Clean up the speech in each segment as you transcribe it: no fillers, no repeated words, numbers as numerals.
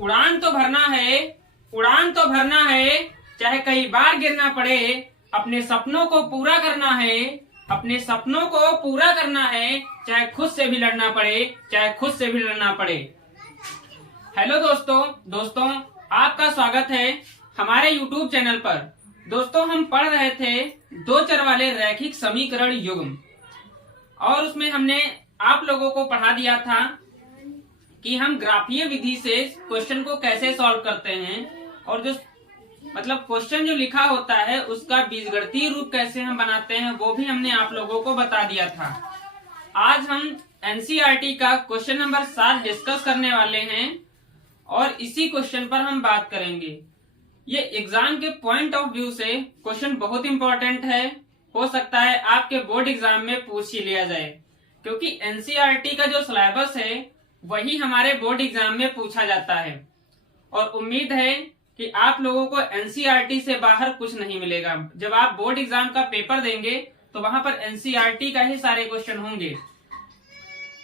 उड़ान तो भरना है, उड़ान तो भरना है, चाहे कई बार गिरना पड़े। अपने सपनों को पूरा करना है, अपने सपनों को पूरा करना है, चाहे खुद से भी लड़ना पड़े, चाहे खुद से भी लड़ना पड़े। हेलो दोस्तों आपका स्वागत है हमारे YouTube चैनल पर। दोस्तों हम पढ़ रहे थे दो चर वाले रैखिक समीकरण युग्म, और उसमें हमने आप लोगों को पढ़ा दिया था कि हम ग्राफीय विधि से क्वेश्चन को कैसे सॉल्व करते हैं, और जो मतलब क्वेश्चन जो लिखा होता है उसका बीजगणितीय रूप कैसे हम बनाते हैं वो भी हमने आप लोगों को बता दिया था। आज हम एनसीईआरटी का क्वेश्चन नंबर 7 डिस्कस करने वाले हैं और इसी क्वेश्चन पर हम बात करेंगे। ये एग्जाम के पॉइंट ऑफ व्यू से क्वेश्चन बहुत इंपॉर्टेंट है। हो सकता है आपके बोर्ड एग्जाम में पूछ ही लिया जाए, क्योंकि एनसीईआरटी का जो सिलेबस है वही हमारे बोर्ड एग्जाम में पूछा जाता है। और उम्मीद है कि आप लोगों को एनसीईआरटी से बाहर कुछ नहीं मिलेगा। जब आप बोर्ड एग्जाम का पेपर देंगे तो वहां पर एनसीईआरटी का ही सारे क्वेश्चन होंगे।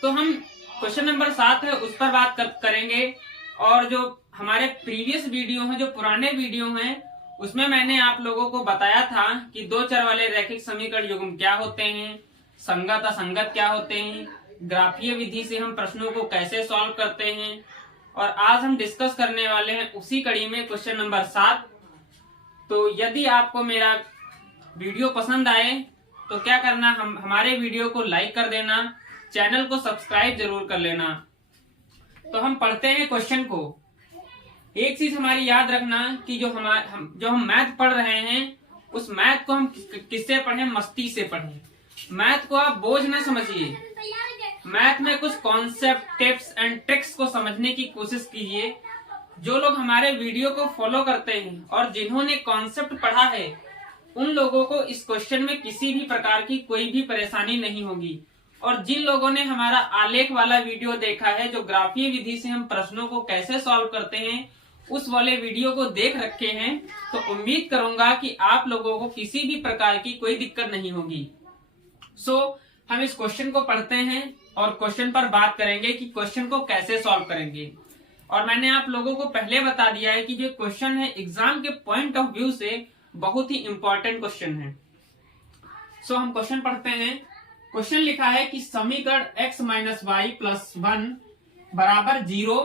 तो हम क्वेश्चन नंबर 7 है उस पर बात करेंगे। और जो हमारे प्रीवियस वीडियो हैं, जो पुराने वीडियो हैं, उसमें मैंने आप लोगों को बताया था कि दो चर वाले रैखिक समीकरण युग्म क्या होते हैं, संगत असंगत क्या होते हैं, ग्राफीय विधि से हम प्रश्नों को कैसे सॉल्व करते हैं। और आज हम डिस्कस करने वाले हैं उसी कड़ी में क्वेश्चन नंबर 7। तो यदि आपको मेरा वीडियो पसंद आए तो क्या करना, हमारे वीडियो को लाइक कर देना, चैनल को सब्सक्राइब जरूर कर लेना। तो हम पढ़ते हैं क्वेश्चन को। एक चीज हमारी याद रखना कि जो हम मैथ पढ़ रहे हैं उस मैथ को हम किससे पढ़ें, मस्ती से पढ़ें। मैथ को आप बोझ न समझिए, मैथ में कुछ कॉन्सेप्ट, टिप्स एंड ट्रिक्स को समझने की कोशिश कीजिए। जो लोग हमारे वीडियो को फॉलो करते हैं और जिन्होंने कॉन्सेप्ट पढ़ा है उन लोगों को इस क्वेश्चन में किसी भी प्रकार की कोई भी परेशानी नहीं होगी। और जिन लोगों ने हमारा आलेख वाला वीडियो देखा है, जो ग्राफीय विधि से हम प्रश्नों को कैसे सॉल्व करते हैं, उस वाले वीडियो को देख रखे हैं, तो उम्मीद करूंगा कि आप लोगों को किसी भी प्रकार की कोई दिक्कत नहीं होगी। सो हम इस क्वेश्चन को पढ़ते हैं और क्वेश्चन पर बात करेंगे कि क्वेश्चन को कैसे सॉल्व करेंगे। और मैंने आप लोगों को पहले बता दिया है कि जो क्वेश्चन है एग्जाम के पॉइंट ऑफ व्यू से बहुत ही इंपॉर्टेंट क्वेश्चन है। सो हम क्वेश्चन पढ़ते हैं। क्वेश्चन लिखा है कि समीकरण x - y + 1 बराबर 0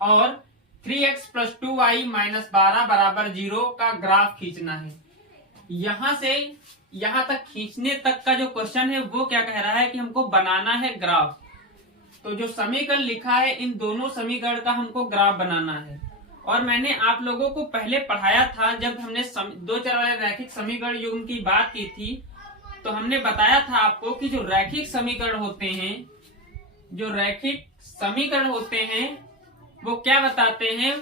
और 3x + 2y - 12 बराबर 0 का ग्राफ खींचना है। यहां से यहां तक खींचने तक का जो क्वेश्चन है वो क्या कह रहा है कि हमको बनाना है ग्राफ। तो जो समीकरण लिखा है इन दोनों समीकरण का हमको ग्राफ बनाना है। और मैंने आप लोगों को पहले पढ़ाया था, जब हमने दो चर वाले रैखिक समीकरण युग्म की बात की थी, तो हमने बताया था आपको कि जो रैखिक समीकरण होते हैं, जो रैखिक समीकरण होते हैं वो क्या बताते हैं,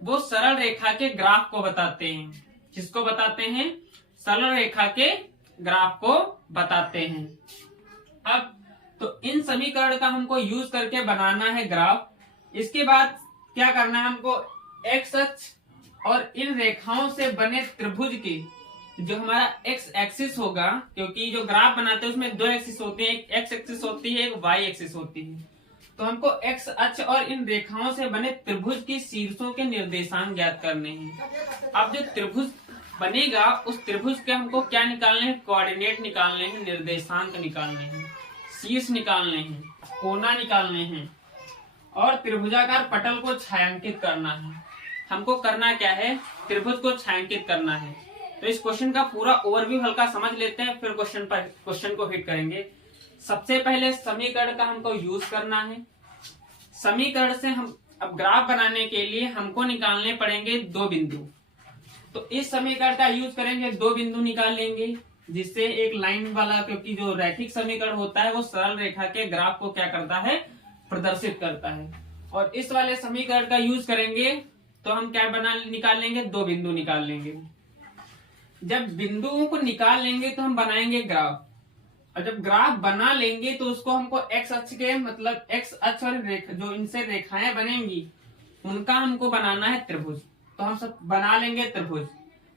वो सरल रेखा के ग्राफ को बताते हैं। किसको बताते हैं? सरल रेखा के ग्राफ को बताते हैं। अब तो इन समीकरण का हमको यूज करके बनाना है ग्राफ। इसके बाद क्या करना है, हमको एक्स अक्ष और इन रेखाओं से बने त्रिभुज के जो हमारा एक्स एक्सिस होगा, क्योंकि जो ग्राफ बनाते हैं उसमें दो एक्सिस होते हैं, एक एक्स एक्सिस होती है, एक वाई एक्सिस होती है। तो हमको एक्स अक्ष और इन रेखाओं से बने त्रिभुज के शीर्षों के निर्देशांक ज्ञात करने हैं। अब जो त्रिभुज बनेगा उस त्रिभुज के हमको क्या निकालने हैं, कोऑर्डिनेट निकालने हैं, निर्देशांक निकालने हैं, शीर्ष निकालने हैं, कोना निकालने हैं, और त्रिभुजाकार पटल को छायांकित करना है। हमको करना क्या है, त्रिभुज को छायांकित करना है। तो इस क्वेश्चन का पूरा ओवरव्यू हल्का समझ लेते हैं, फिर क्वेश्चन को हिट करेंगे। सबसे पहले समीकरण का हमको यूज करना है। समीकरण से हम अब ग्राफ बनाने के लिए हमको निकालने पड़ेंगे दो बिंदु। तो इस समीकरण का यूज करेंगे, दो बिंदु निकाल लेंगे, जिससे एक लाइन वाला, क्योंकि जो रैखिक समीकरण होता है वो सरल रेखा के ग्राफ को क्या करता है, प्रदर्शित करता है। और इस वाले समीकरण का यूज करेंगे तो हम क्या निकाल लेंगे, दो बिंदु निकाल लेंगे। जब बिंदुओं को निकाल लेंगे तो हम बनाएंगे ग्राफ, और जब ग्राफ बना लेंगे तो उसको हमको एक्स अक्ष के मतलब एक्स अक्ष और जो इनसे रेखाएं बनेंगी उनका हमको बनाना है त्रिभुज। तो हम सब बना लेंगे त्रिभुज।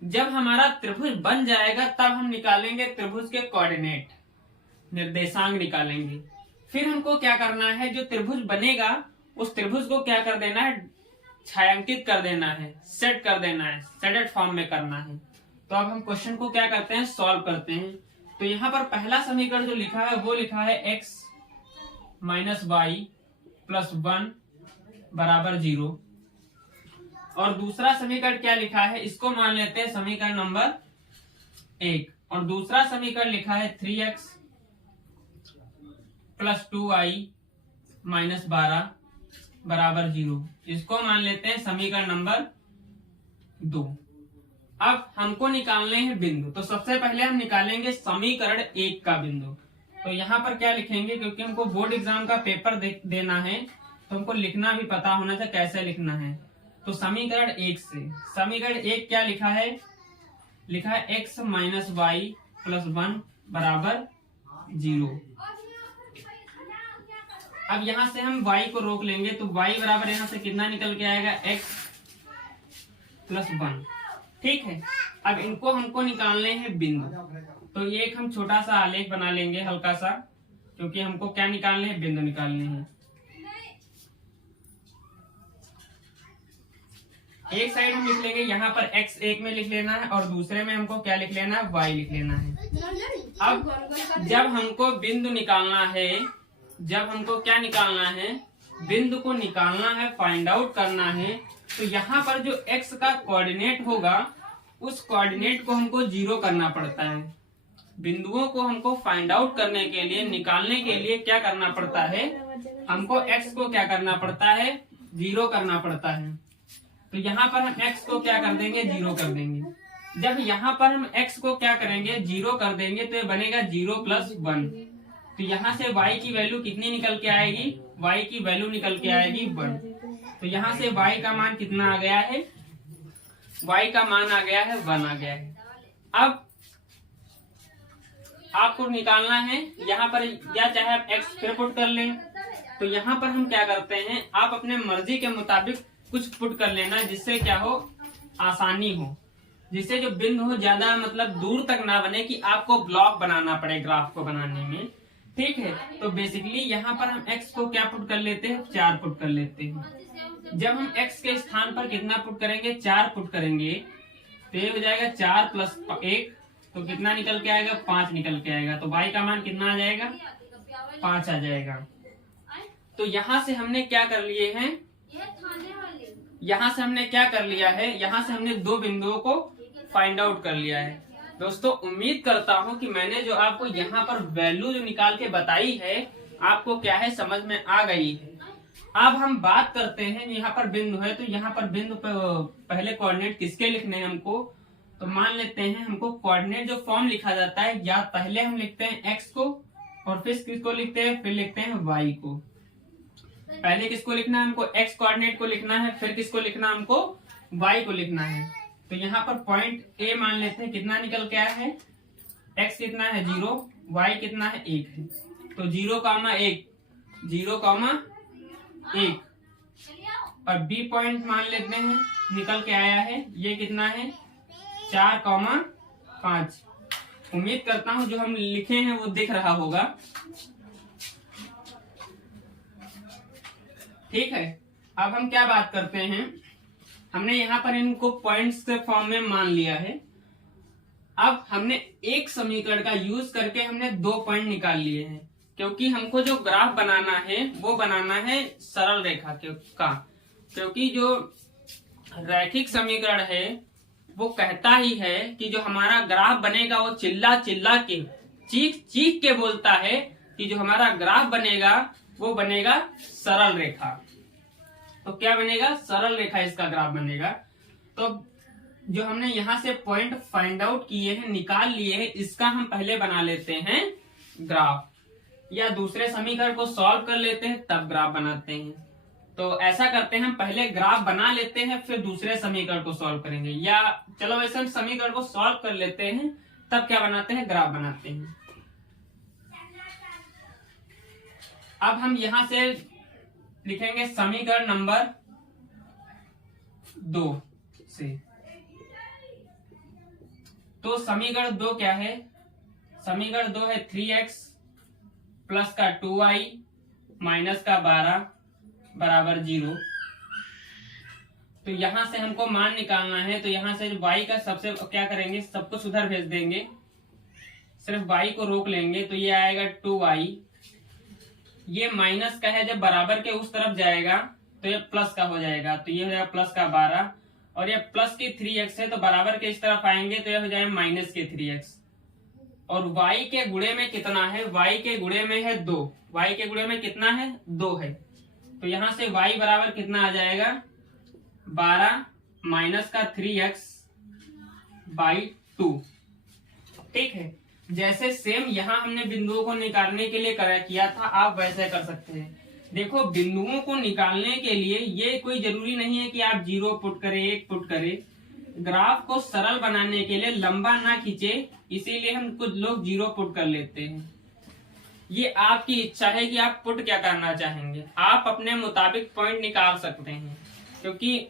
जब हमारा त्रिभुज बन जाएगा तब हम निकालेंगे त्रिभुज के कोऑर्डिनेट, निर्देशांक निकालेंगे। फिर हमको क्या करना है, जो त्रिभुज बनेगा उस त्रिभुज को क्या कर देना है, छायांकित कर देना है, सेट कर देना है, सेटेड फॉर्म में करना है। तो अब हम क्वेश्चन को क्या करते हैं, सॉल्व करते हैं। तो यहाँ पर पहला समीकरण जो लिखा है वो लिखा है x माइनस वाई प्लस 1 बराबर 0। और दूसरा समीकरण क्या लिखा है, इसको मान लेते हैं समीकरण नंबर 1। और दूसरा समीकरण लिखा है 3x प्लस 2i माइनस 12 बराबर 0, इसको मान लेते हैं समीकरण नंबर 2। अब हमको निकालने हैं बिंदु। तो सबसे पहले हम निकालेंगे समीकरण 1 का बिंदु। तो यहाँ पर क्या लिखेंगे, क्योंकि हमको बोर्ड एग्जाम का पेपर देना है तो हमको लिखना भी पता होना चाहिए कैसे लिखना है। तो समीकरण 1 से, समीकरण 1 क्या लिखा है, लिखा है x माइनस वाई प्लस 1 बराबर 0। अब यहाँ से हम y को रोक लेंगे तो y बराबर यहाँ से कितना निकल के आएगा, x प्लस 1। ठीक है, अब इनको हमको निकालने हैं बिंदु। तो ये एक हम छोटा सा आलेख बना लेंगे हल्का सा, क्योंकि हमको क्या निकालने हैं, बिंदु निकालने हैं। एक साइड हम लिख लेंगे, यहाँ पर x एक में लिख लेना है और दूसरे में हमको क्या लिख लेना है, y लिख लेना है। अब जब हमको बिंदु निकालना है, जब हमको क्या निकालना है, बिंदु को निकालना है, फाइंड आउट करना है, तो यहाँ पर जो x का कोऑर्डिनेट होगा उस कोऑर्डिनेट को हमको 0 करना पड़ता है। बिंदुओं को हमको फाइंड आउट करने के लिए, निकालने के लिए क्या करना पड़ता है, हमको x को क्या करना पड़ता है, 0 करना पड़ता है। तो यहाँ पर हम x को क्या कर देंगे, 0 कर देंगे। जब यहाँ पर हम x को क्या करेंगे, 0 कर देंगे तो ये बनेगा 0 प्लस 1। तो यहाँ से y की वैल्यू कितनी निकल के आएगी, y की वैल्यू निकल के आएगी 1। तो यहाँ से y का मान कितना आ गया है, y का मान आ गया है 1 आ गया है। अब आपको निकालना है यहाँ पर, या चाहे आप x फिर पुट कर लें। तो यहाँ पर हम क्या करते हैं, आप अपने मर्जी के मुताबिक कुछ पुट कर लेना, जिससे क्या हो, आसानी हो, जिससे जो बिंदु हो ज्यादा मतलब दूर तक ना बने कि आपको ब्लॉक बनाना पड़े ग्राफ को बनाने में। ठीक है, तो बेसिकली यहाँ पर हम x को क्या पुट कर लेते हैं, 4 पुट कर लेते हैं। जब हम x के स्थान पर कितना पुट करेंगे, 4 पुट करेंगे, तो ये हो जाएगा 4 प्लस 1, तो कितना निकल के आएगा, 5 निकल के आएगा। तो y का मान कितना आ जाएगा, 5 आ जाएगा। तो यहाँ से हमने क्या कर लिए हैं, यहाँ से हमने क्या कर लिया है, यहाँ से हमने 2 बिंदुओं को फाइंड आउट कर लिया है। दोस्तों उम्मीद करता हूँ कि मैंने जो आपको यहाँ पर वैल्यू जो निकाल के बताई है, आपको क्या है समझ में आ गई है। अब हम बात करते हैं, यहाँ पर बिंदु है तो यहाँ पर बिंदु पहले कोऑर्डिनेट किसके लिखने हैं हमको। तो मान लेते हैं हमको कोऑर्डिनेट जो फॉर्म लिखा जाता है, या पहले हम लिखते हैं x को और फिर किसको लिखते हैं, फिर लिखते हैं y को। पहले किसको लिखना है, हमको x कोऑर्डिनेट को लिखना है, फिर किसको लिखना है, हमको y को लिखना है। तो यहाँ पर पॉइंट A मान लेते हैं, कितना निकल के आया है, x कितना है 0, y कितना है 1 है। तो 0,1, 0,1 और B पॉइंट मान लेते हैं, निकल के आया है, ये कितना है 4,5। उम्मीद करता हूँ जो हम लिखे हैं वो दिख रहा होगा। ठीक है, अब हम क्या बात करते हैं, हमने यहाँ पर इनको पॉइंट्स के फॉर्म में मान लिया है। अब हमने एक समीकरण का यूज करके हमने 2 पॉइंट निकाल लिए हैं, क्योंकि हमको जो ग्राफ बनाना है वो बनाना है सरल रेखा का, क्योंकि जो रैखिक समीकरण है वो कहता ही है कि जो हमारा ग्राफ बनेगा वो चिल्ला चिल्ला के, चीख चीख के बोलता है कि जो हमारा ग्राफ बनेगा वो बनेगा सरल रेखा। तो क्या बनेगा, सरल रेखा इसका ग्राफ बनेगा। तो जो हमने यहाँ से पॉइंट फाइंड आउट किए हैं, निकाल लिए हैं, इसका हम पहले बना लेते हैं ग्राफ, या दूसरे समीकरण को सॉल्व कर लेते हैं तब ग्राफ बनाते हैं। तो ऐसा करते हैं, हम पहले ग्राफ बना लेते हैं फिर दूसरे समीकरण को सॉल्व करेंगे, या चलो वैसे हम समीकरण को सॉल्व कर लेते हैं तब क्या बनाते हैं, ग्राफ बनाते हैं। अब हम यहां से लिखेंगे समीकरण नंबर 2 से। तो समीकरण 2 क्या है, समीकरण 2 है 3x प्लस का 2y माइनस का 12 बराबर 0। तो यहाँ से हमको मान निकालना है, तो यहाँ से y का सबसे क्या करेंगे, सब कुछ उधर भेज देंगे, सिर्फ y को रोक लेंगे, तो ये आएगा 2y। ये माइनस का है, जब बराबर के उस तरफ जाएगा तो ये प्लस का हो जाएगा, तो ये हो जाएगा प्लस का 12, और ये प्लस के 3x है, तो बराबर के इस तरफ आएंगे तो ये हो जाएगा माइनस के 3x। और y के गुणे में कितना है, y के गुणे में है 2, y के गुणे में कितना है 2 है, तो यहाँ से y बराबर कितना आ जाएगा 12 माइनस का 3x बाई 2। ठीक है, जैसे सेम यहाँ हमने बिंदुओं को निकालने के लिए किया था, आप वैसे कर सकते हैं। देखो, बिंदुओं को निकालने के लिए ये कोई जरूरी नहीं है कि आप 0 पुट करें, 1 पुट करें। ग्राफ को सरल बनाने के लिए लंबा ना खींचे, इसीलिए हम कुछ लोग 0 पुट कर लेते हैं। ये आपकी इच्छा है कि आप पुट क्या करना चाहेंगे, आप अपने मुताबिक पॉइंट निकाल सकते हैं, क्योंकि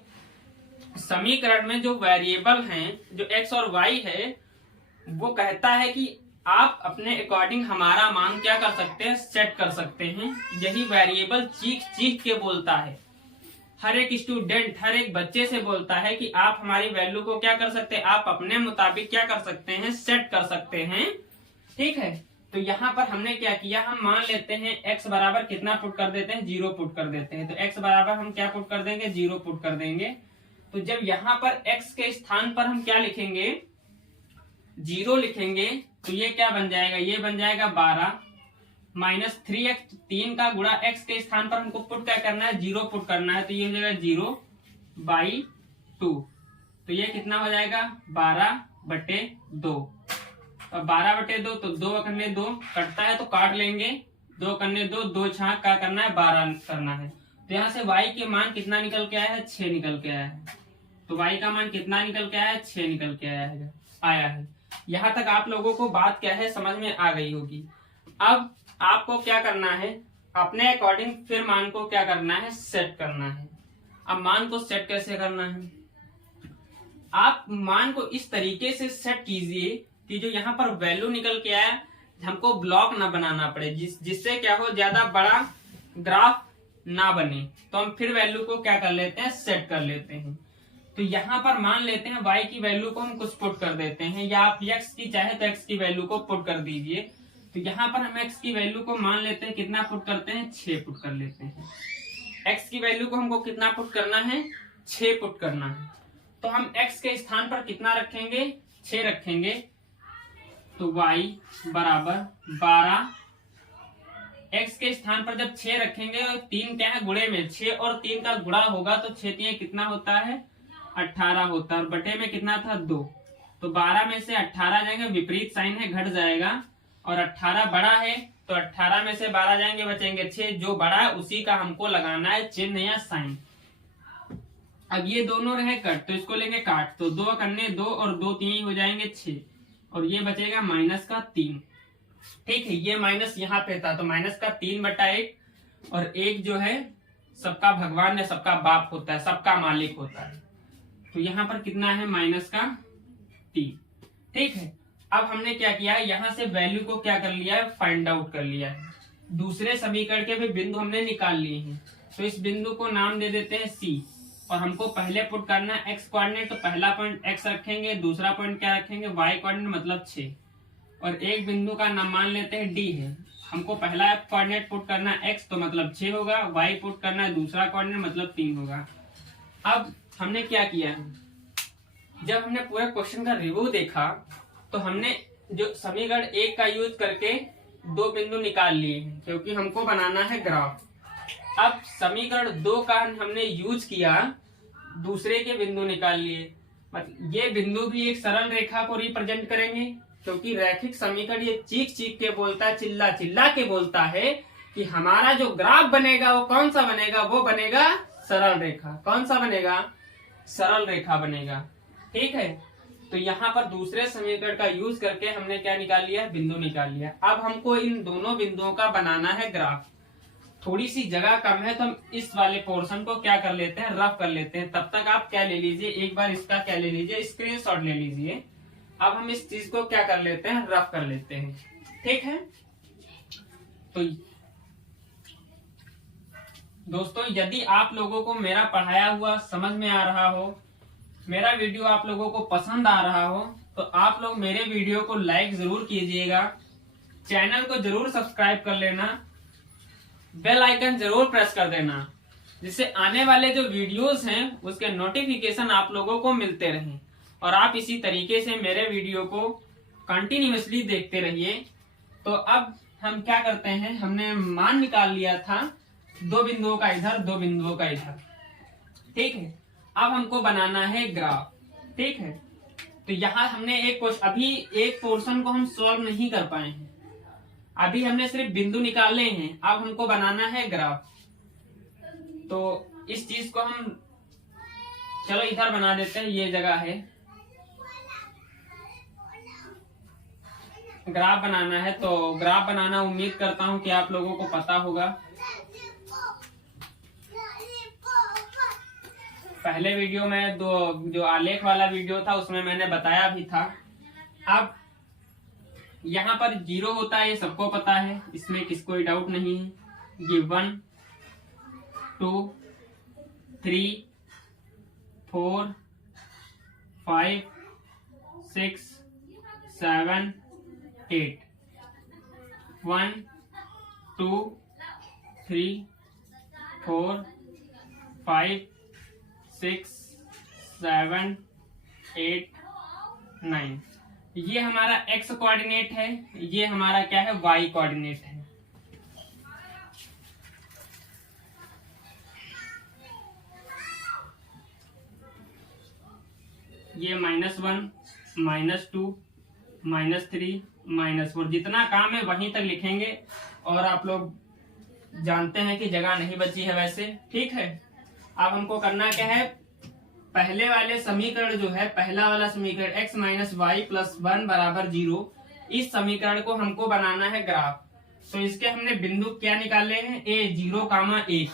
समीकरण में जो वेरिएबल हैं, जो x और y है, वो कहता है कि आप अपने अकॉर्डिंग हमारा मान क्या कर सकते हैं, सेट कर सकते हैं। यही वेरिएबल चीख चीख के बोलता है, हर एक स्टूडेंट, हर एक बच्चे से बोलता है कि आप हमारी वैल्यू को क्या कर सकते हैं, आप अपने मुताबिक क्या कर सकते हैं, सेट कर सकते हैं। ठीक है, तो यहाँ पर हमने क्या किया, हम मान लेते हैं x बराबर कितना पुट कर देते हैं, 0 पुट कर देते हैं। तो x बराबर हम क्या पुट कर देंगे, 0 पुट कर देंगे। तो जब यहाँ पर x के स्थान पर हम क्या लिखेंगे, 0 लिखेंगे, तो ये क्या बन जाएगा, ये बन जाएगा 12 माइनस 3x, 3 का गुणा x के स्थान पर हमको पुट क्या करना है, 0 पुट करना है, तो ये हो जाएगा 0 बाई 2। तो ये कितना हो जाएगा 12/2। अब 12/2, तो 2 करने 2 कटता है तो काट लेंगे, 2 करने 2, 2 छाक का करना है 12 करना है। तो यहाँ से y के मान कितना निकल के आया है, 6 निकल के आया है। तो y का मान कितना निकल के आया है, 6 निकल के आया है। यहाँ तक आप लोगों को बात क्या है समझ में आ गई होगी। अब आपको क्या करना है, अपने अकॉर्डिंग फिर मान को क्या करना है, सेट करना है। अब मान को सेट कैसे करना है, आप मान को इस तरीके से सेट कीजिए कि जो यहाँ पर वैल्यू निकल के आया, हमको ब्लॉक ना बनाना पड़े, जिससे क्या हो, ज्यादा बड़ा ग्राफ ना बने। तो हम फिर वैल्यू को क्या कर लेते हैं, सेट कर लेते हैं। तो यहाँ पर मान लेते हैं y की वैल्यू को हम कुछ पुट कर देते हैं, या आप x की चाहे तो x की वैल्यू को पुट कर दीजिए। तो यहाँ पर हम x की वैल्यू को मान लेते हैं, कितना पुट करते हैं, 6 पुट कर लेते हैं। x की वैल्यू को हमको कितना पुट करना है, 6 पुट करना है। तो हम x के स्थान पर कितना रखेंगे, 6 रखेंगे। तो y बराबर 12, x के स्थान पर जब 6 रखेंगे और 3 क्या है, गुणे में 6 और 3 का गुणा होगा, तो 6 3 कितना होता है, 18 होता है, और बटे में कितना था, 2। तो 12 में से 18 जाएंगे, विपरीत साइन है, घट जाएगा, और 18 बड़ा है, तो 18 में से 12 जाएंगे, बचेंगे 6। जो बड़ा है उसी का हमको लगाना है चिन्ह या साइन। अब ये दोनों रहे कट, तो इसको लेंगे काट, तो 2 करने 2 और 2 3 हो जाएंगे 6, और ये बचेगा माइनस का 3। ठीक है, ये माइनस यहाँ पे था, तो माइनस का 3/1, और 1 जो है सबका भगवान है, सबका बाप होता है, सबका मालिक होता है। तो यहाँ पर कितना है, माइनस का 3। ठीक है, अब हमने क्या किया है, यहाँ से वैल्यू को क्या कर लिया है, फाइंड आउट कर लिया है। दूसरे समीकरण के भी बिंदु हमने निकाल लिए हैं, तो इस बिंदु को नाम दे देते हैं C, और हमको पहले पुट करना है x कोऑर्डिनेट, तो पहला पॉइंट x रखेंगे, दूसरा पॉइंट क्या रखेंगे, y कोऑर्डिनेट मतलब 6, और एक बिंदु का नाम मान लेते हैं D है। हमको पहला कोऑर्डिनेट पुट करना है x, तो मतलब 6 होगा, y पुट करना है दूसरा कोऑर्डिनेट मतलब 3 होगा। अब हमने क्या किया है, जब हमने पूरे क्वेश्चन का रिव्यू देखा, तो हमने जो समीकरण 1 का यूज करके 2 बिंदु निकाल लिए हैं, क्योंकि हमको बनाना है ग्राफ। अब समीकरण 2 का हमने यूज किया, दूसरे के बिंदु निकाल लिए। मतलब ये बिंदु भी एक सरल रेखा को रिप्रेजेंट करेंगे, क्योंकि रैखिक समीकरण ये चीख चीख के बोलता है, चिल्ला चिल्ला के बोलता है कि हमारा जो ग्राफ बनेगा वो कौन सा बनेगा, वो बनेगा सरल रेखा। कौन सा बनेगा, सरल रेखा बनेगा। ठीक है, तो यहाँ पर दूसरे समीकरण का यूज करके हमने क्या निकाल लिया, बिंदु निकाल लिया। अब हमको इन दोनों बिंदुओं का बनाना है ग्राफ। थोड़ी सी जगह कम है, तो हम इस वाले पोर्शन को क्या कर लेते हैं, रफ कर लेते हैं। तब तक आप क्या ले लीजिए, एक बार इसका क्या ले लीजिए, स्क्रीनशॉट ले लीजिए। अब हम इस चीज को क्या कर लेते हैं, रफ कर लेते हैं। ठीक है, तो दोस्तों यदि आप लोगों को मेरा पढ़ाया हुआ समझ में आ रहा हो, मेरा वीडियो आप लोगों को पसंद आ रहा हो, तो आप लोग मेरे वीडियो को लाइक जरूर कीजिएगा, चैनल को जरूर सब्सक्राइब कर लेना, बेल आइकन जरूर प्रेस कर देना, जिससे आने वाले जो वीडियोस हैं उसके नोटिफिकेशन आप लोगों को मिलते रहें और आप इसी तरीके से मेरे वीडियो को कंटिन्यूअसली देखते रहिए। तो अब हम क्या करते हैं, हमने मान निकाल लिया था 2 बिंदुओं का इधर, 2 बिंदुओं का इधर, ठीक है। अब हमको बनाना है ग्राफ, ठीक है। तो यहाँ हमने अभी एक पोर्शन को हम सॉल्व नहीं कर पाए हैं, अभी हमने सिर्फ बिंदु निकाले हैं, अब हमको बनाना है ग्राफ। तो इस चीज को हम चलो इधर बना देते हैं, ये जगह है, ग्राफ बनाना है। तो ग्राफ बनाना उम्मीद करता हूं कि आप लोगों को पता होगा, पहले वीडियो में जो आलेख वाला वीडियो था उसमें मैंने बताया भी था। अब यहाँ पर 0 होता है, ये सबको पता है, इसमें किसी कोई डाउट नहीं है। ये 1 2 3 4 5 6 7 8 1 2 3 4 5 6 7 8 9। ये हमारा x कोऑर्डिनेट है, ये हमारा क्या है, y कोऑर्डिनेट है। ये -1 -2 -3 -4, जितना काम है वहीं तक लिखेंगे और आप लोग जानते हैं कि जगह नहीं बची है वैसे, ठीक है। अब हमको करना क्या है, पहले वाले समीकरण जो है, पहला वाला समीकरण x - y + 1 = 0, इस समीकरण को हमको बनाना है ग्राफ। तो इसके हमने बिंदु क्या निकाले हैं, a 0, 1।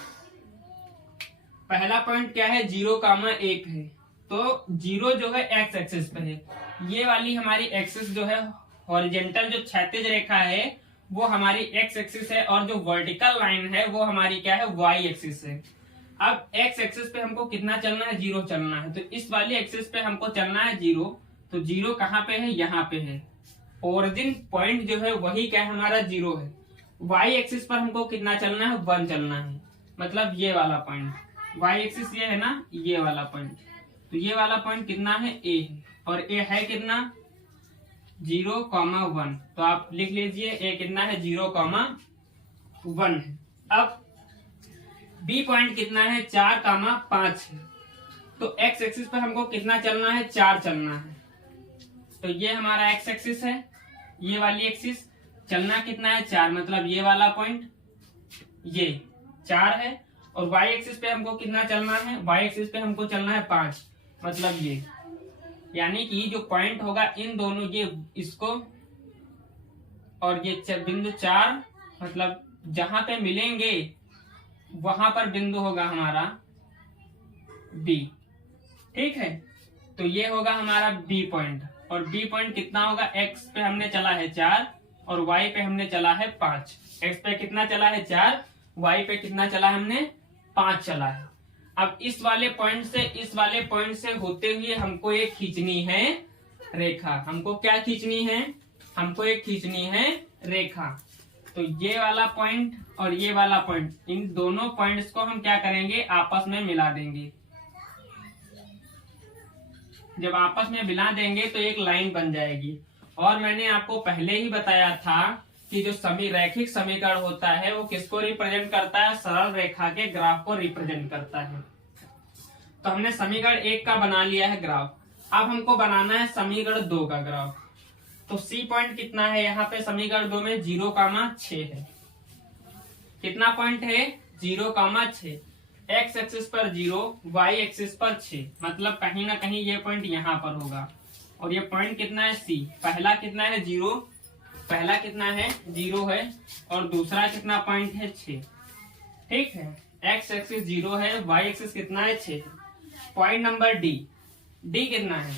पहला पॉइंट क्या है, 0, 1 है। तो 0 जो है x एक्सिस पे है, ये वाली हमारी एक्सिस जो है हॉरिजेंटल जो क्षैतिज रेखा है वो हमारी x एक्सिस है, और जो वर्टिकल लाइन है वो हमारी क्या है, y एक्सिस है। अब x एक्सिस पे हमको कितना चलना है, 0 चलना है। तो इस वाली एक्सिस पे हमको चलना है 0। तो 0 कहाँ पे है, यहाँ पे है। ओरिजिन पॉइंट जो है वही क्या है, हमारा 0 है। y एक्सिस पर हमको कितना चलना है, 1 चलना है, मतलब ये वाला पॉइंट। y एक्सिस ये है ना, ये वाला पॉइंट। तो ये वाला पॉइंट कितना है, a है, और a है कितना, 0, 1। तो आप लिख लीजिए a कितना है, 0, 1 है। अब बी पॉइंट कितना है, 4, 5 है। तो x एक्सिस पर हमको कितना चलना है, 4 चलना है। तो ये हमारा x एक्सिस है, ये वाली एक्सिस चलना कितना है, 4, मतलब ये वाला पॉइंट ये 4 है। और y एक्सिस पे हमको कितना चलना है, y एक्सिस पे हमको चलना है 5, मतलब ये, यानी कि जो पॉइंट होगा इन दोनों, ये इसको और ये बिंदु 4, मतलब जहां पे मिलेंगे वहां पर बिंदु होगा हमारा B, ठीक है। तो ये होगा हमारा B पॉइंट, और B पॉइंट कितना होगा, X पे हमने चला है 4 और Y पे हमने चला है 5। X पे कितना चला है, 4, Y पे कितना चला है, हमने 5 चला है। अब इस वाले पॉइंट से इस वाले पॉइंट से होते हुए हमको एक खींचनी है रेखा। हमको क्या खींचनी है, हमको एक खींचनी है रेखा। तो ये वाला पॉइंट और ये वाला पॉइंट, इन दोनों पॉइंट्स को हम क्या करेंगे, आपस में मिला देंगे। जब आपस में मिला देंगे तो एक लाइन बन जाएगी। और मैंने आपको पहले ही बताया था कि जो रैखिक समीकरण होता है वो किसको रिप्रेजेंट करता है, सरल रेखा के ग्राफ को रिप्रेजेंट करता है। तो हमने समीकरण 1 का बना लिया है ग्राफ। अब हमको बनाना है समीकरण 2 का ग्राफ। तो सी पॉइंट कितना है, यहाँ पे समीकरण 2 में 0, 6 है। कितना पॉइंट है, 0, 6। x एक्सिस पर 0, y एक्सिस पर 6, मतलब कहीं ना कहीं ये पॉइंट यहाँ पर होगा। और ये पॉइंट कितना है, C। पहला कितना है, 0, पहला कितना है, 0 है, और दूसरा कितना पॉइंट है, 6, ठीक है। x एक्सिस 0 है, y एक्सिस कितना है, 6। पॉइंट नंबर D कितना है,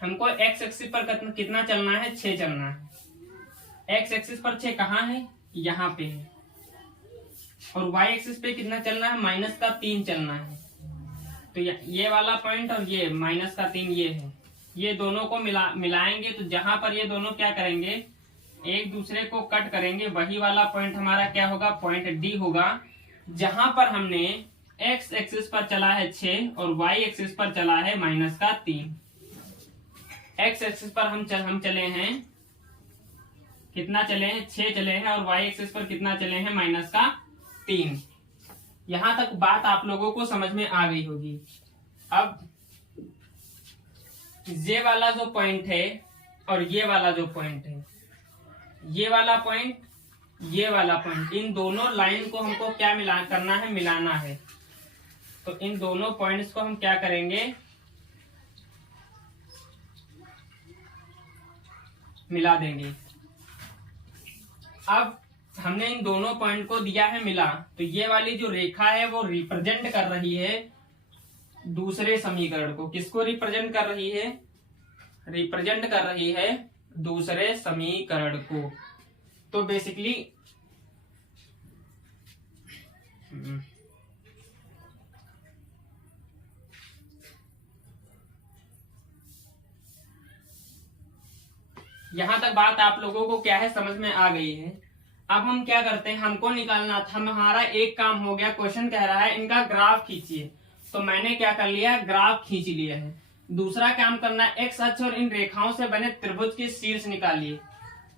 हमको x एक्सिस पर कितना चलना है, 6 चलना है। x एक्सिस पर 6 कहाँ है, यहाँ पे है, और वाई एक्सिस पे कितना चल रहा है, -3 चलना है। तो ये वाला पॉइंट और ये -3 ये है, ये दोनों को मिलाएंगे तो जहां पर ये दोनों क्या करेंगे, एक दूसरे को कट करेंगे, वही वाला पॉइंट हमारा क्या होगा, पॉइंट डी होगा। जहां पर हमने एक्स एक्सिस पर चला है 6 और वाई एक्सिस पर चला है -3। एक्स एक्सिस पर हम चले हैं, कितना चले हैं, 6 चले हैं, और वाई एक्सिस पर कितना चले हैं, -3। यहां तक बात आप लोगों को समझ में आ गई होगी। अब ये वाला जो पॉइंट है और ये वाला जो पॉइंट है, ये वाला पॉइंट, ये वाला पॉइंट, इन दोनों लाइन को हमको क्या करना है, मिलाना है। तो इन दोनों पॉइंट्स को हम क्या करेंगे, मिला देंगे। अब हमने इन दोनों पॉइंट को दिया है मिला, तो ये वाली जो रेखा है वो रिप्रेजेंट कर रही है दूसरे समीकरण को। किसको रिप्रेजेंट कर रही है, रिप्रेजेंट कर रही है दूसरे समीकरण को। तो बेसिकली यहां तक बात आप लोगों को क्या है, समझ में आ गई है। अब हम क्या करते हैं, हमको निकालना था, हमारा एक काम हो गया। क्वेश्चन कह रहा है इनका ग्राफ खींचिए, तो मैंने क्या कर लिया, ग्राफ खींच लिया है। दूसरा काम करना है, एक्स अक्ष और इन रेखाओं से बने त्रिभुज के शीर्ष निकालिए।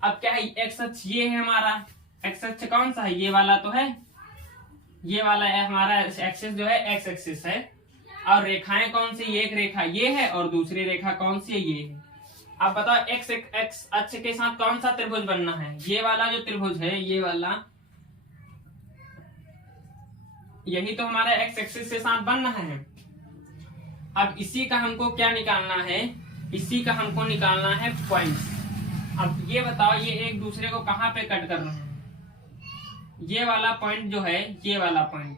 अब क्या है, एक्स अक्ष ये है हमारा, एक्स अक्ष कौन सा है, ये वाला तो है, ये वाला है हमारा एक्सिस जो है, एक्स एक्सिस है। और रेखाएं कौन सी, एक रेखा ये है और दूसरी रेखा कौन सी है, ये है। अब बताओ एक्स अक्ष के साथ कौन सा त्रिभुज बनना है, ये वाला जो त्रिभुज है, ये वाला, यही तो हमारा एक्स एक्सिस के साथ बनना है। अब इसी का हमको क्या निकालना है, इसी का हमको निकालना है पॉइंट्स। अब ये बताओ, ये एक दूसरे को कहां पे कट कर रहे हैं, ये वाला पॉइंट जो है, ये वाला पॉइंट,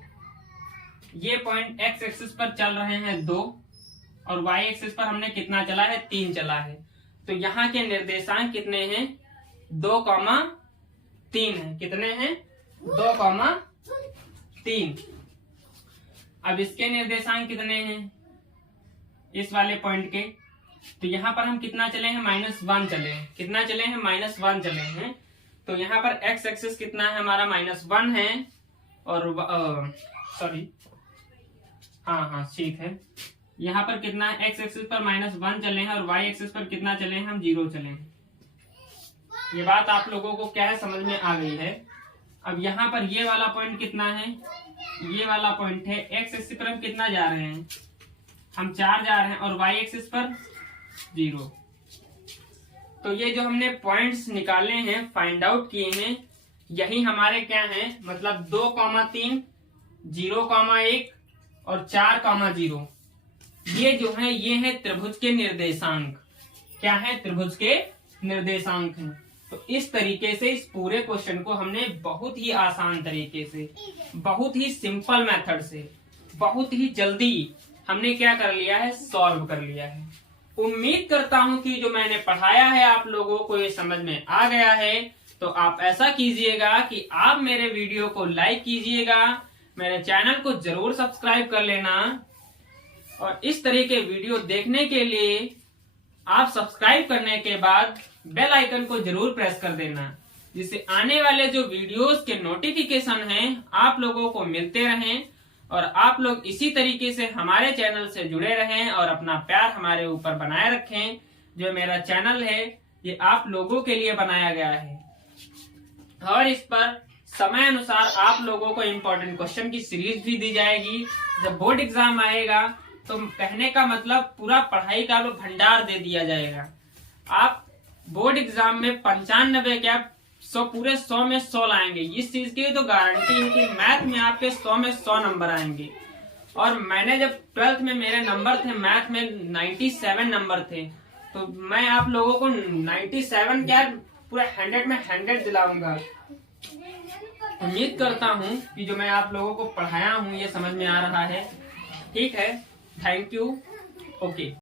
ये पॉइंट एक्स एक्सिस पर चल रहे हैं 2 और वाई एक्सिस पर हमने कितना चला है, 3 चला है। तो यहाँ के निर्देशांक कितने हैं, 2,3 है। कितने हैं, 2,3। अब इसके निर्देशांक कितने हैं, इस वाले पॉइंट के, तो यहाँ पर हम कितना चले हैं, -1 चले हैं। कितना चले हैं, -1 चले हैं। तो यहाँ पर एक्स एक्सिस कितना है हमारा, -1 है, और सॉरी हाँ ठीक है, यहाँ पर कितना है, एक्स एक्सिस पर -1 चले हैं और वाई एक्सिस पर कितना चले हैं, हम 0 चले हैं। ये बात आप लोगों को क्या है, समझ में आ गई है। अब यहाँ पर ये वाला पॉइंट कितना है, ये वाला पॉइंट है, एक्स एक्सिस पर हम कितना जा रहे हैं, हम 4 जा रहे हैं, और वाई एक्सिस पर 0। तो ये जो हमने पॉइंट्स निकाले हैं, फाइंड आउट किए हैं, यही हमारे क्या हैं, मतलब 2,3, 0,1 और 4,0। ये जो है, ये है त्रिभुज के निर्देशांक। क्या है, त्रिभुज के निर्देशांक हैं। तो इस तरीके से इस पूरे क्वेश्चन को हमने बहुत ही आसान तरीके से, बहुत ही सिंपल मेथड से, बहुत ही जल्दी हमने क्या कर लिया है, सॉल्व कर लिया है। उम्मीद करता हूं कि जो मैंने पढ़ाया है आप लोगों को ये समझ में आ गया है। तो आप ऐसा कीजिएगा कि आप मेरे वीडियो को लाइक कीजिएगा, मेरे चैनल को जरूर सब्सक्राइब कर लेना, और इस तरह के वीडियो देखने के लिए आप सब्सक्राइब करने के बाद बेल आइकन को जरूर प्रेस कर देना, जिससे आने वाले जो वीडियोस के नोटिफिकेशन हैं आप लोगों को मिलते रहें, और आप लोग इसी तरीके से हमारे चैनल से जुड़े रहें और अपना प्यार हमारे ऊपर बनाए रखें। जो मेरा चैनल है ये आप लोगों के लिए बनाया गया है, और इस पर समय अनुसार आप लोगों को इम्पोर्टेंट क्वेश्चन की सीरीज भी दी जाएगी। जब बोर्ड एग्जाम आएगा तो कहने का मतलब पूरा पढ़ाई का भंडार दे दिया जाएगा। आप बोर्ड एग्जाम में 95 क्या 100 पूरे 100 में 100 लाएंगे, इस चीज की तो गारंटी है कि मैथ में आपके 100 में 100 नंबर आएंगे। और मैंने जब 12th में मेरे नंबर थे मैथ में 97 नंबर थे, तो मैं आप लोगों को 97 क्या पूरा 100 में 100 दिलाऊंगा। उम्मीद करता हूँ कि जो मैं आप लोगों को पढ़ाया हूँ ये समझ में आ रहा है। ठीक है, थैंक यू, ओके।